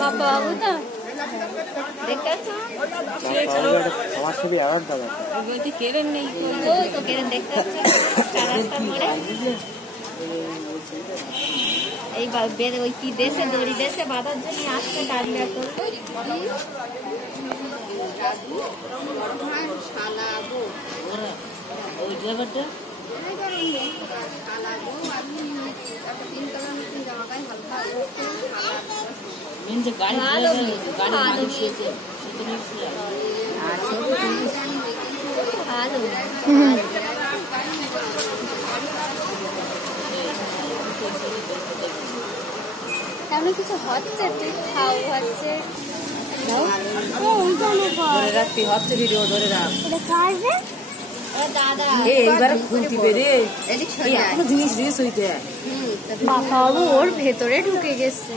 বাবা বাবু তো দেখতেছো আমার ছবি অ্যাওয়ার্ড দাদা বলতে কেরেন নেই ওই তো কেরেন দেখতেছো চার রাস্তা মোড়ে এই বেড়ে ওই কি দেশে দড়ি দেশে বাঁধার জন্য আসছে গাড়িটা করলো ওই ড্রাইভারটা গাড়ি মালিক সেটা তেমন কিছু হচ্ছে খাও হচ্ছে ধরে রাখতে হচ্ছে ভিডিও ধরে রাখ দাদা এইবার খুলতে পেরে এখনো জিনিস রেস হইতে বাবাবু ওর ভেতরে ঢুকে গেছে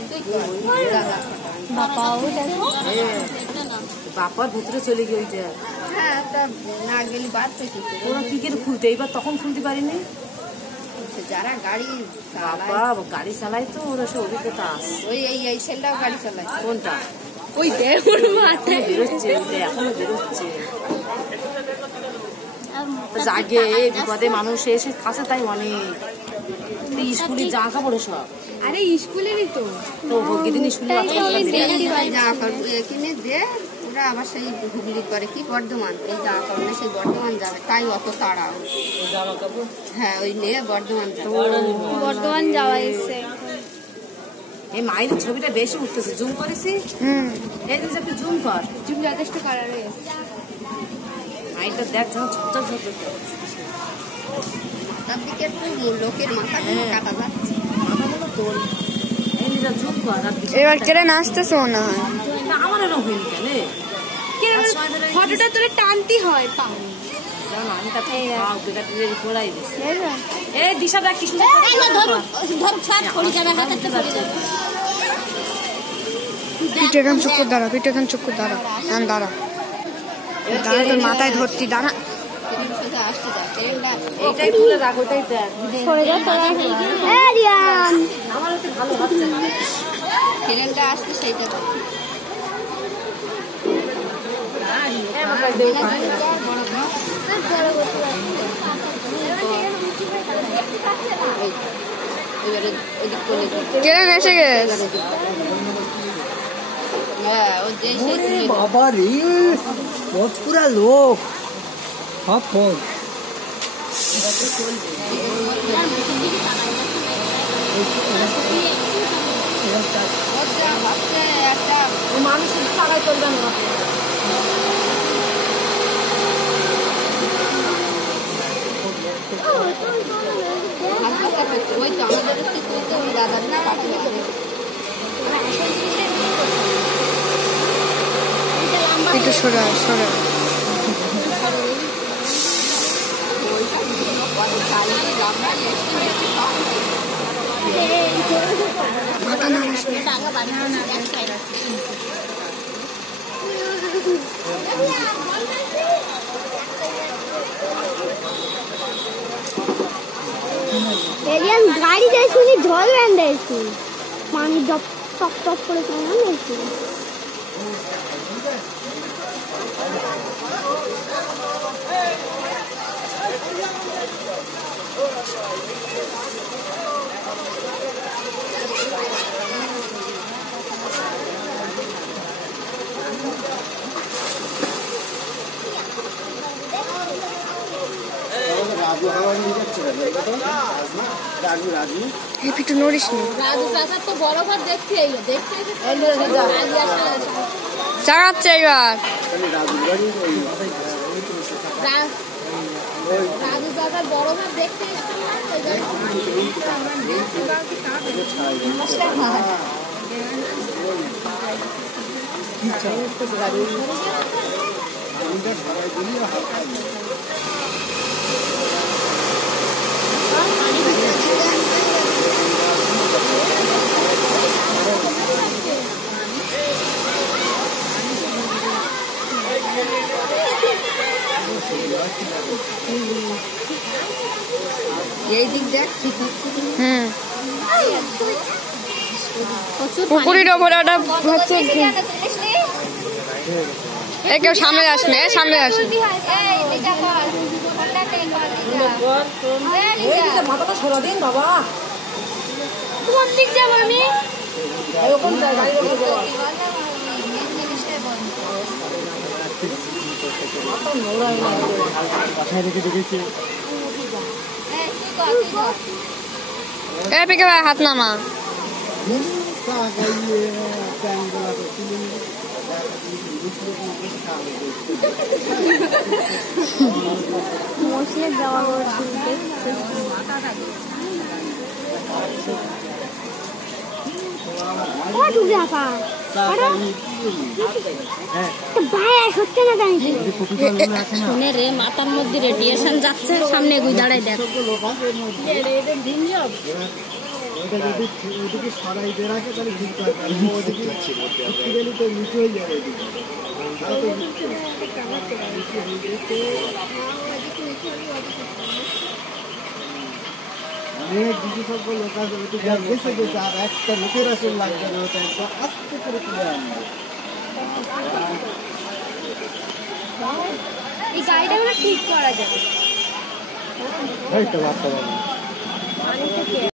বাবাবু দেখো বাপার ভেতরে চলে গিয়ে ওইটা হ্যাঁ তা না গেলে বাদ থেকে ওরা কি করে খুলতে এইবার তখন খুলতে পারিনি যারা গাড়ি বাবা গাড়ি চালায় তো ওরা সে অভিজ্ঞতা আছে ওই এই ছেলেটাও গাড়ি চালায় কোনটা ওই দেওর মাথায় বেরোচ্ছে এখনো বেরোচ্ছে জাগে বিপদে মানুষ এসে খাসে তাই অনেক স্কুলে জামা কাপড় সব আরে স্কুলেরই তো দিন স্কুলে জামা কাপড় কিনে দে ওরা আবার সেই হুগলি করে কি বর্ধমান এই জামা কাপড় সেই বর্ধমান যাবে তাই অত তাড়া জামা কাপড় হ্যাঁ ওই নিয়ে বর্ধমান যাবে বর্ধমান যাওয়া এসছে এই মায়ের ছবিটা বেশি উঠতেছে জুম করেছি এই যে একটু জুম কর জুম যথেষ্ট কালার হয়েছে মাইটা দেখ যখন ছোট্ট ছোট তার দিকে একটু লোকের মাথা কাটা যাচ্ছে মাথাগুলো তোল এই যে জুম কর এবার কেটে নাচতেছে মনে হয় না আমার এরকম হইনি কেন ফটোটা তুলে টানতে হয় পা জানো আমি তাকে বেকাতে করাই দিছি এই দিশা দেখ কি সুন্দর ধর ছাড় পড়ে যাবে হাতে পড়ে যাবে পিঠে এখন চক্কর দাঁড়া পিঠে এখন চক্কর দাঁড়া দাঁড়া দাঁড়া তোর মাথায় ধরতি দাঁড়া এটাই তুলে রাখ ওটাই দেখ আমার তো ভালো হচ্ছে না ট্রেনটা আসছে সেইটা কেন এসে গেছে বাবা রে ভোজপুরা লোক সব ফোন মানুষ চালাই করবে না ওই তো আমাদের দাদার না একটু সরা সরা গাড়ি দেখুনি জল ব্যান দেখছি পানি টপ টপ টপ করে কেমন দেখছি একটু নড়িস না রাজু চাচার তো বড় ঘর দেখতে চাগাচ্ছে এবার রাজু চাচার বড় ঘর দেখতে সবাই এই দিক দেখ হুম পুকুরের ওপরে ওটা হচ্ছে কেউ সামনে আসবে সামনে আসবে মাথাটা সরা দিন বাবা। কোন দিক যাবো আমি? এরকম গাড়ি পিকে ভাই হাত নামা। মশলা দেওয়া শুনে রে মাথার মধ্যে রেডিয়েশন যাচ্ছে সামনে এগুই দাঁড়াই দেখ অনেক বিশেষজ্ঞ লোক আছে গেছে গেছে আর একটা লোকের আসলে লাগবে না ওটা একটা আস্তে করে তুলে আনবে এই গাড়িটা আমরা ঠিক করা যাবে। এই তো বাচ্চা